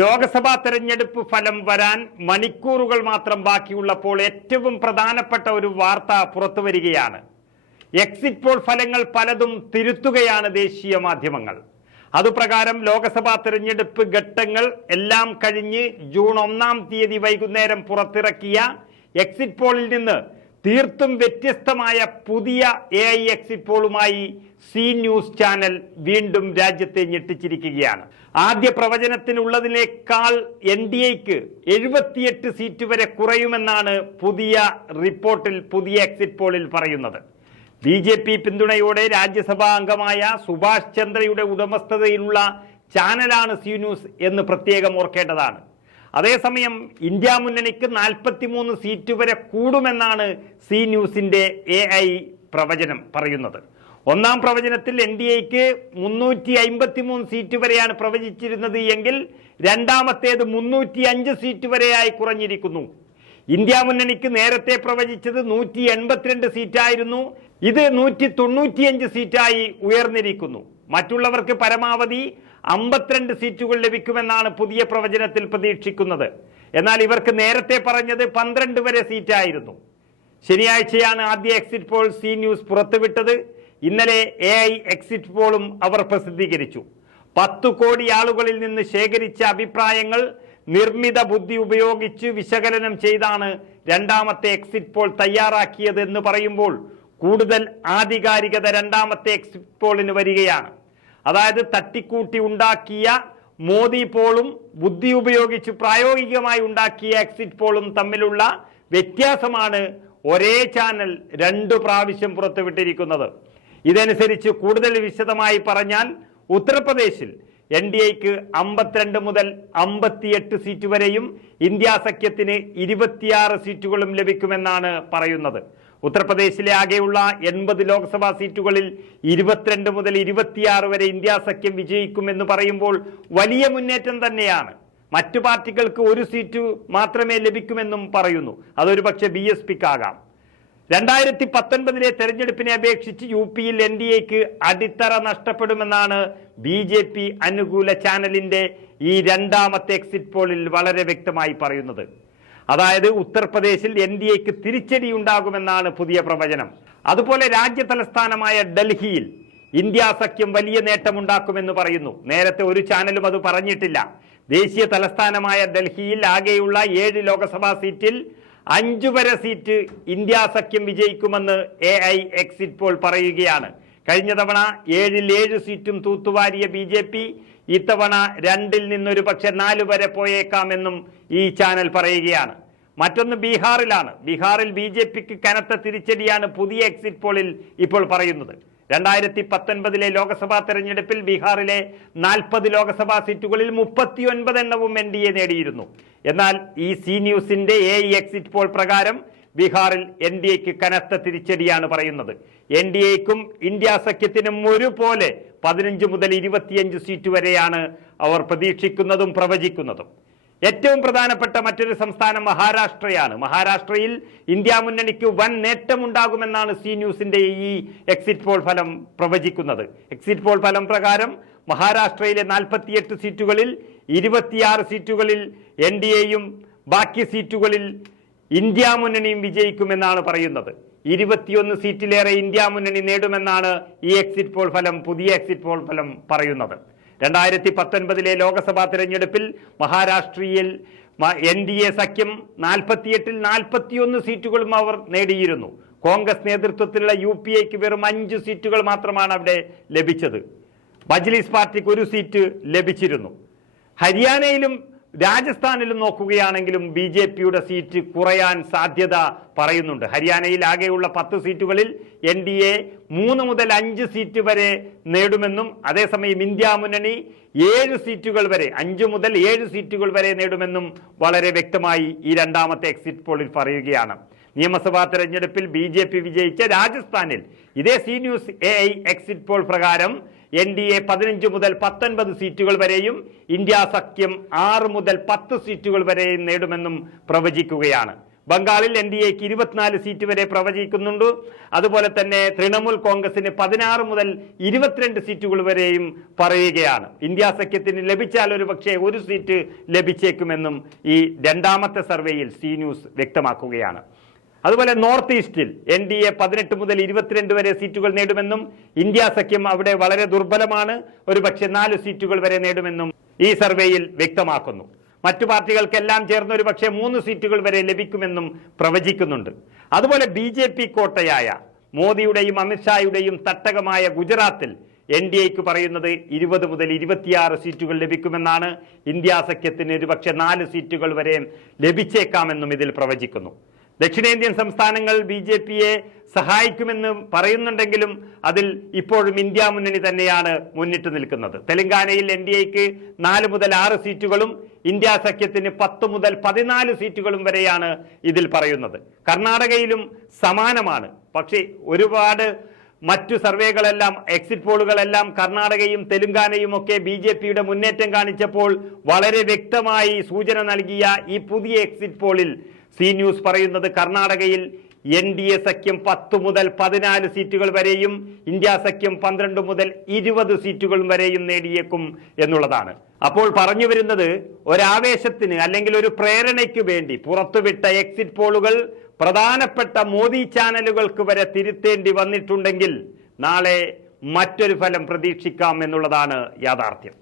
ലോക്സഭാ തെരഞ്ഞെടുപ്പ് ഫലം വരാൻ മണിക്കൂറുകൾ മാത്രം ബാക്കിയുള്ളപ്പോൾ ഏറ്റവും പ്രധാനപ്പെട്ട ഒരു വാർത്ത പുറത്തു വരികയാണ്. എക്സിറ്റ് പോൾ ഫലങ്ങൾ പലതും തിരുത്തുകയാണ് ദേശീയ മാധ്യമങ്ങൾ. അതുപ്രകാരം ലോകസഭാ തെരഞ്ഞെടുപ്പ് ഘട്ടങ്ങൾ എല്ലാം കഴിഞ്ഞ് ജൂൺ ഒന്നാം തീയതി വൈകുന്നേരം പുറത്തിറക്കിയ എക്സിറ്റ് പോളിൽ നിന്ന് തീർത്തും വ്യത്യസ്തമായ പുതിയ എ ഐ എക്സിറ്റ് പോളുമായി സി ന്യൂസ് ചാനൽ വീണ്ടും രാജ്യത്തെ ഞെട്ടിച്ചിരിക്കുകയാണ്. ആദ്യ പ്രവചനത്തിനുള്ളതിനേക്കാൾ എൻ ഡി എക്ക് എഴുപത്തിയെട്ട് സീറ്റ് വരെ കുറയുമെന്നാണ് പുതിയ റിപ്പോർട്ടിൽ പുതിയ എക്സിറ്റ് പോളിൽ പറയുന്നത്. ബി ജെ പി പിന്തുണയോടെ രാജ്യസഭാ അംഗമായ സുഭാഷ് ചന്ദ്രയുടെ ഉടമസ്ഥതയിലുള്ള ചാനലാണ് സി ന്യൂസ് എന്ന് പ്രത്യേകം ഓർക്കേണ്ടതാണ്. അതേസമയം ഇന്ത്യ മുന്നണിക്ക് നാൽപ്പത്തിമൂന്ന് സീറ്റ് വരെ കൂടുമെന്നാണ് സി ന്യൂസിന്റെ എ ഐ പ്രവചനം പറയുന്നത്. ഒന്നാം പ്രവചനത്തിൽ എൻ ഡി എക്ക് മുന്നൂറ്റി അമ്പത്തി മൂന്ന് സീറ്റ് വരെയാണ് പ്രവചിച്ചിരുന്നത് എങ്കിൽ രണ്ടാമത്തേത് മുന്നൂറ്റി അഞ്ച് സീറ്റ് വരെയായി കുറഞ്ഞിരിക്കുന്നു. ഇന്ത്യ മുന്നണിക്ക് നേരത്തെ പ്രവചിച്ചത് നൂറ്റി എൺപത്തിരണ്ട് സീറ്റായിരുന്നു. ഇത് നൂറ്റി തൊണ്ണൂറ്റിയഞ്ച് സീറ്റായി ഉയർന്നിരിക്കുന്നു. മറ്റുള്ളവർക്ക് പരമാവധി അമ്പത്തിരണ്ട് സീറ്റുകൾ ലഭിക്കുമെന്നാണ് പുതിയ പ്രവചനത്തിൽ പ്രതീക്ഷിക്കുന്നത്. എന്നാൽ ഇവർക്ക് നേരത്തെ പറഞ്ഞത് പന്ത്രണ്ട് വരെ സീറ്റായിരുന്നു. ശനിയാഴ്ചയാണ് ആദ്യ എക്സിറ്റ് പോൾ സി ന്യൂസ് പുറത്തുവിട്ടത്. ഇന്നലെ എ ഐ എക്സിറ്റ് പോളും അവർ പ്രസിദ്ധീകരിച്ചു. പത്തു കോടി ആളുകളിൽ നിന്ന് ശേഖരിച്ച അഭിപ്രായങ്ങൾ നിർമ്മിത ബുദ്ധി ഉപയോഗിച്ച് വിശകലനം ചെയ്താണ് രണ്ടാമത്തെ എക്സിറ്റ് പോൾ തയ്യാറാക്കിയത് എന്ന് പറയുമ്പോൾ കൂടുതൽ ആധികാരികത രണ്ടാമത്തെ എക്സിറ്റ് പോളിന് വരികയാണ്. അതായത് തട്ടിക്കൂട്ടി ഉണ്ടാക്കിയ മോദി പോളും ബുദ്ധി ഉപയോഗിച്ച് പ്രായോഗികമായി ഉണ്ടാക്കിയ എക്സിറ്റ് പോളും തമ്മിലുള്ള വ്യത്യാസമാണ് ഒരേ ചാനൽ രണ്ടു പ്രാവശ്യം പുറത്തുവിട്ടിരിക്കുന്നത്. ഇതനുസരിച്ച് കൂടുതൽ വിശദമായി പറഞ്ഞാൽ ഉത്തർപ്രദേശിൽ എൻ ഡി എക്ക് അമ്പത്തിരണ്ട് മുതൽ അമ്പത്തിയെട്ട് സീറ്റ് വരെയും ഇന്ത്യ സഖ്യത്തിന് ഇരുപത്തിയാറ് സീറ്റുകളും ലഭിക്കുമെന്നാണ് പറയുന്നത്. ഉത്തർപ്രദേശിലെ ആകെയുള്ള എൺപത് ലോക്സഭാ സീറ്റുകളിൽ ഇരുപത്തിരണ്ട് മുതൽ ഇരുപത്തിയാറ് വരെ ഇന്ത്യ സഖ്യം വിജയിക്കുമെന്ന് പറയുമ്പോൾ വലിയ മുന്നേറ്റം തന്നെയാണ്. മറ്റു പാർട്ടികൾക്ക് ഒരു സീറ്റ് മാത്രമേ ലഭിക്കുമെന്നും പറയുന്നു. അതൊരു പക്ഷേ ബി എസ് പിക്കാകാം. രണ്ടായിരത്തി പത്തൊൻപതിലെ തെരഞ്ഞെടുപ്പിനെ അപേക്ഷിച്ച് യു പിയിൽ എൻ ഡി എക്ക് അടിത്തറ നഷ്ടപ്പെടുമെന്നാണ് ബി ജെ പി അനുകൂല ചാനലിന്റെ ഈ രണ്ടാമത്തെ എക്സിറ്റ് പോളിൽ വളരെ വ്യക്തമായി പറയുന്നത്. അതായത് ഉത്തർപ്രദേശിൽ എൻ ഡി എക്ക് തിരിച്ചടി ഉണ്ടാകുമെന്നാണ് പുതിയ പ്രവചനം. അതുപോലെ രാജ്യ തലസ്ഥാനമായ ഡൽഹിയിൽ ഇന്ത്യ സഖ്യം വലിയ നേട്ടമുണ്ടാക്കുമെന്ന് പറയുന്നു. നേരത്തെ ഒരു ചാനലും അത് പറഞ്ഞിട്ടില്ല. ദേശീയ തലസ്ഥാനമായ ഡൽഹിയിൽ ആകെയുള്ള ഏഴ് ലോക്സഭാ സീറ്റിൽ അഞ്ചു വരെ സീറ്റ് ഇന്ത്യ സഖ്യം വിജയിക്കുമെന്ന് എ ഐ എക്സിറ്റ് പോൾ പറയുകയാണ്. കഴിഞ്ഞ തവണ ഏഴിൽ ഏഴ് സീറ്റും തൂത്തുവാരിയ ബി ജെ പി ഇത്തവണ രണ്ടിൽ നിന്നൊരു പക്ഷെ നാല് വരെ പോയേക്കാമെന്നും ഈ ചാനൽ പറയുകയാണ്. മറ്റൊന്ന് ബീഹാറിലാണ്. ബീഹാറിൽ ബി ജെ പിക്ക് കനത്ത തിരിച്ചടിയാണ് പുതിയ എക്സിറ്റ് പോളിൽ ഇപ്പോൾ പറയുന്നത്. രണ്ടായിരത്തി പത്തൊൻപതിലെ ലോക്സഭാ തെരഞ്ഞെടുപ്പിൽ ബീഹാറിലെ നാൽപ്പത് ലോക്സഭാ സീറ്റുകളിൽ മുപ്പത്തിയൊൻപത് എണ്ണവും എൻ ഡി എ നേടിയിരുന്നു. എന്നാൽ ഈ സി ന്യൂസിന്റെ എ എക്സിറ്റ് പോൾ പ്രകാരം ബീഹാറിൽ എൻ ഡി എക്ക് കനത്ത തിരിച്ചടിയാണ് പറയുന്നത്. എൻ ഡി എക്കും ഇന്ത്യ സഖ്യത്തിനും ഒരുപോലെ പതിനഞ്ച് മുതൽ ഇരുപത്തിയഞ്ച് സീറ്റ് വരെയാണ് അവർ പ്രതീക്ഷിക്കുന്നതും പ്രവചിക്കുന്നതും. ഏറ്റവും പ്രധാനപ്പെട്ട മറ്റൊരു സംസ്ഥാനം മഹാരാഷ്ട്രയാണ്. മഹാരാഷ്ട്രയിൽ ഇന്ത്യ മുന്നണിക്ക് വൻ നേട്ടമുണ്ടാകുമെന്നാണ് സി ന്യൂസിന്റെ ഈ എക്സിറ്റ് പോൾ ഫലം പ്രവചിക്കുന്നത്. എക്സിറ്റ് പോൾ ഫലം പ്രകാരം മഹാരാഷ്ട്രയിലെ നാൽപ്പത്തിയെട്ട് സീറ്റുകളിൽ ഇരുപത്തിയാറ് സീറ്റുകളിൽ എൻ ഡി എയും ബാക്കി സീറ്റുകളിൽ ഇന്ത്യ മുന്നണിയും വിജയിക്കുമെന്നാണ് പറയുന്നത്. ഇരുപത്തിയൊന്ന് സീറ്റിലേറെ ഇന്ത്യ മുന്നണി നേടുമെന്നാണ് ഈ എക്സിറ്റ് പോൾ ഫലം പുതിയ എക്സിറ്റ് പോൾ ഫലം പറയുന്നത്. രണ്ടായിരത്തി പത്തൊൻപതിലെ ലോക്സഭാ തിരഞ്ഞെടുപ്പിൽ മഹാരാഷ്ട്രയിൽ എൻ ഡി എ സഖ്യം നാൽപ്പത്തിയെട്ടിൽ നാൽപ്പത്തിയൊന്ന് സീറ്റുകളും അവർ നേടിയിരുന്നു. കോൺഗ്രസ് നേതൃത്വത്തിലുള്ള യു പി എക്ക് വെറും അഞ്ച് സീറ്റുകൾ മാത്രമാണ് അവിടെ ലഭിച്ചത്. മജ്ലിസ് പാർട്ടിക്ക് ഒരു സീറ്റ് ലഭിച്ചിരുന്നു. ഹരിയാനയിലും രാജസ്ഥാനിലും നോക്കുകയാണെങ്കിലും ബി ജെ പിയുടെ സീറ്റ് കുറയാൻ സാധ്യത പറയുന്നുണ്ട്. ഹരിയാനയിൽ ആകെയുള്ള പത്ത് സീറ്റുകളിൽ എൻ ഡി എ മൂന്ന് മുതൽ അഞ്ച് സീറ്റ് വരെ നേടുമെന്നും അതേസമയം ഇന്ത്യ മുന്നണി ഏഴ് സീറ്റുകൾ വരെ അഞ്ച് മുതൽ ഏഴ് സീറ്റുകൾ വരെ നേടുമെന്നും വളരെ വ്യക്തമായി ഈ രണ്ടാമത്തെ എക്സിറ്റ് പോളിൽ പറയുകയാണ്. നിയമസഭാ തെരഞ്ഞെടുപ്പിൽ ബി ജെ പി വിജയിച്ച രാജസ്ഥാനിൽ ഇതേ C news A I exit poll പ്രകാരം എൻ ഡി എ പതിനഞ്ച് മുതൽ പത്തൊൻപത് സീറ്റുകൾ വരെയും ഇന്ത്യ സഖ്യം ആറ് മുതൽ പത്ത് സീറ്റുകൾ വരെയും നേടുമെന്നും പ്രവചിക്കുകയാണ്. ബംഗാളിൽ എൻ ഡി എക്ക് ഇരുപത്തിനാല് സീറ്റ് വരെ പ്രവചിക്കുന്നുണ്ട്. അതുപോലെ തന്നെ തൃണമൂൽ കോൺഗ്രസിന് പതിനാറ് മുതൽ ഇരുപത്തിരണ്ട് സീറ്റുകൾ വരെയും പറയുകയാണ്. ഇന്ത്യ സഖ്യത്തിന് ലഭിച്ചാൽ ഒരു പക്ഷേ ഒരു സീറ്റ് ലഭിച്ചേക്കുമെന്നും ഈ രണ്ടാമത്തെ സർവേയിൽ സി ന്യൂസ് വ്യക്തമാക്കുകയാണ്. അതുപോലെ നോർത്ത് ഈസ്റ്റിൽ എൻ ഡി എ പതിനെട്ട് മുതൽ ഇരുപത്തിരണ്ട് വരെ സീറ്റുകൾ നേടുമെന്നും ഇന്ത്യ സഖ്യം അവിടെ വളരെ ദുർബലമാണ്. ഒരുപക്ഷെ നാല് സീറ്റുകൾ വരെ നേടുമെന്നും ഈ സർവേയിൽ വ്യക്തമാക്കുന്നു. മറ്റു പാർട്ടികൾക്കെല്ലാം ചേർന്ന് ഒരു പക്ഷേ മൂന്ന് സീറ്റുകൾ വരെ ലഭിക്കുമെന്നും പ്രവചിക്കുന്നുണ്ട്. അതുപോലെ ബി ജെ പി കോട്ടയായ മോദിയുടെയും അമിത്ഷായുടെയും തട്ടകമായ ഗുജറാത്തിൽ എൻ ഡി എക്ക് പറയുന്നത് ഇരുപത് മുതൽ ഇരുപത്തിയാറ് സീറ്റുകൾ ലഭിക്കുമെന്നാണ്. ഇന്ത്യ സഖ്യത്തിന് ഒരുപക്ഷെ നാല് സീറ്റുകൾ വരെ ലഭിച്ചേക്കാമെന്നും ഇതിൽ പ്രവചിക്കുന്നു. ദക്ഷിണേന്ത്യൻ സംസ്ഥാനങ്ങൾ ബി ജെ പിയെ സഹായിക്കുമെന്ന് പറയുന്നുണ്ടെങ്കിലും അതിൽ ഇപ്പോഴും ഇന്ത്യ മുന്നണി തന്നെയാണ് മുന്നിട്ട് നിൽക്കുന്നത്. തെലങ്കാനയിൽ എൻ ഡി എക്ക് നാല് മുതൽ ആറ് സീറ്റുകളും ഇന്ത്യ സഖ്യത്തിന് പത്ത് മുതൽ പതിനാല് സീറ്റുകളും വരെയാണ് ഇതിൽ പറയുന്നത്. കർണാടകയിലും സമാനമാണ്. പക്ഷേ ഒരുപാട് മറ്റു സർവേകളെല്ലാം എക്സിറ്റ് പോളുകളെല്ലാം കർണാടകയും തെലുങ്കാനയും ഒക്കെ ബി ജെ പിയുടെ മുന്നേറ്റം കാണിച്ചപ്പോൾ വളരെ വ്യക്തമായി സൂചന നൽകിയ ഈ പുതിയ എക്സിറ്റ് പോളിൽ സി ന്യൂസ് പറയുന്നത് കർണാടകയിൽ എൻ ഡി എ സഖ്യം പത്ത് മുതൽ പതിനാല് സീറ്റുകൾ വരെയും ഇന്ത്യ സഖ്യം പന്ത്രണ്ട് മുതൽ ഇരുപത് സീറ്റുകൾ വരെയും നേടിയേക്കും എന്നുള്ളതാണ്. അപ്പോൾ പറഞ്ഞു വരുന്നത് ഒരാവേശത്തിന് അല്ലെങ്കിൽ ഒരു പ്രേരണയ്ക്ക് വേണ്ടി പുറത്തുവിട്ട എക്സിറ്റ് പോളുകൾ പ്രധാനപ്പെട്ട മോദി ചാനലുകൾക്ക് വരെ തിരുത്തേണ്ടി വന്നിട്ടുണ്ടെങ്കിൽ നാളെ മറ്റൊരു ഫലം പ്രതീക്ഷിക്കാം എന്നുള്ളതാണ് യാഥാർത്ഥ്യം.